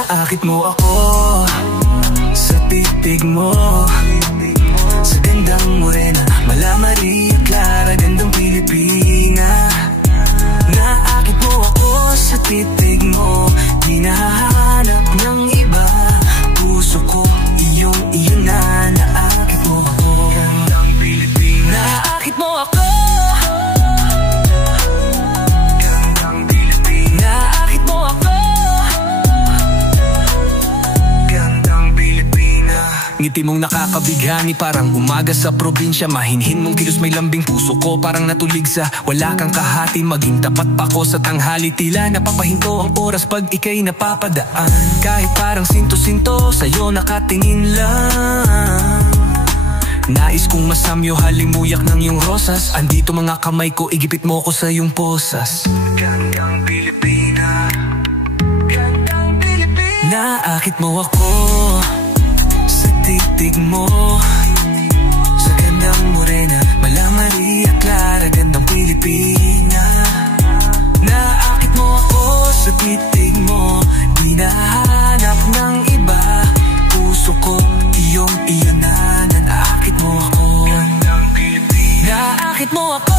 Naakit mo ako sa titig mo, sa gandang morena, mala Maria Clara, gandang Pilipina. Naakit mo ako sa titig mo, di nahahanap ng iba. Puso ko iyo na. Naakit mo ako, gandang Pilipina. Naakit mo ako, gandang Pilipina. Naakit mo ako, gandang Pilipina. Ngiti mong nakakabighani, parang umaga sa probinsya. Mahinhin mong kilos, may lambing puso ko, parang natulig sa wala kang kahati. Maging tapat pa ko sa tanghali, tila napapahinto ang oras pag ika'y napapadaan. Kahit parang sinto-sinto, sa'yo nakatingin lang. Nais kong masamyo, halimuyak ng iyong rosas. Andito mga kamay ko, igipit mo ko sa iyong posas. Gandang Pilipina, gandang Pilipina. Naakit mo ako sa titig mo, sa gandang morena, mala Maria Clara, gandang Pilipina. Naakit mo ako sa titig mo, di nahanap ng iba. Puso ko iyo na. Naakit mo ako, gandang Pilipina. Naakit mo ako,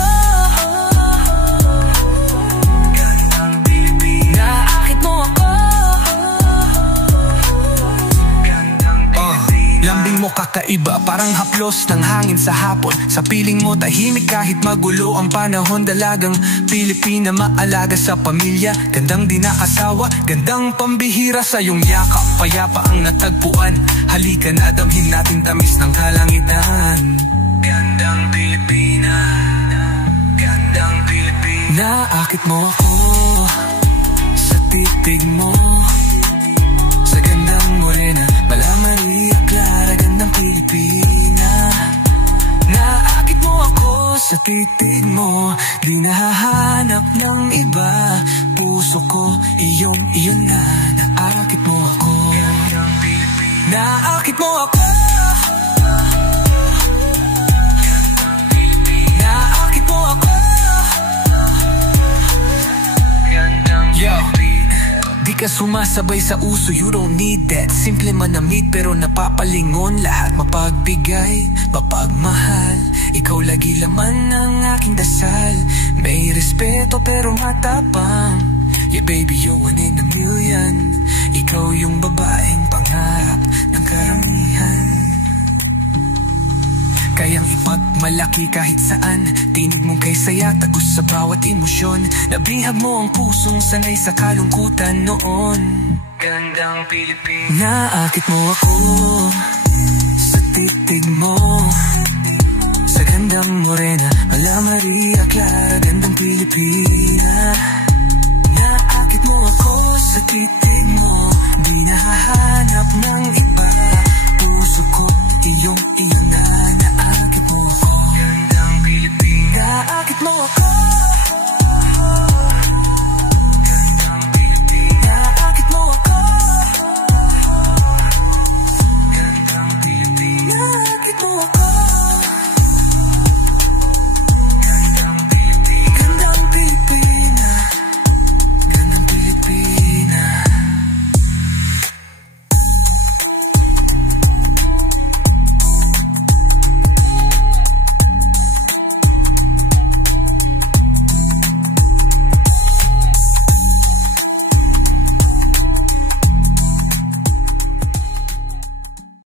gandang Pilipina. Naakit mo ako, gandang Pilipina. Lambing mo kakaiba, parang haplos ng hangin sa hapon. Sa piling mo tahimik kahit magulo ang panahon. Dalagang Pilipina, maalaga sa pamilya, gandang di naasawa, gandang pambihira. Sa iyong yakap, payapa ang natagpuan. Halika na, damhin natin tamis ng kalangitan. Gandang Pilipina, gandang Pilipina. Naakit mo ako sa titig mo, sa gandang morena, mala Maria Clara, gandang Pilipina. Naakit mo ako sa titig mo, di nahahanap ng iba. Puso ko iyo na. Naakit mo ako, gandang Pilipina. Naakit mo ako, gandang Pilipina. Naakit mo ako, gandang Pilipina. Di ka sumasabay sa uso, you don't need that. Simple manamit pero napapalingon. Lahat mapagbigay, mapagmahal. Ikaw lagi laman ng aking dasal. May respeto pero matapang. Yeah baby, you're one in a million. Ikaw yung babaeng pangarap ng karamihan. Kayang ipagmalaki kahit saan. Tinig mong kay saya, tagos sa bawat emosyon. Nabihag mo ang pusong sanay sa kalungkutan noon. Gandang Pilipina. Naakit mo ako sa titig mo, sa gandang morena, mala Maria Clara, gandang Pilipina. Naakit mo ako sa titig mo, di nahahanap ng iba. Puso ko iyo na. Naakit mo ako, gandang Pilipina. Naakit mo ako, gandang Pilipina. Naakit mo ako, gandang Pilipina. Naakit mo ako.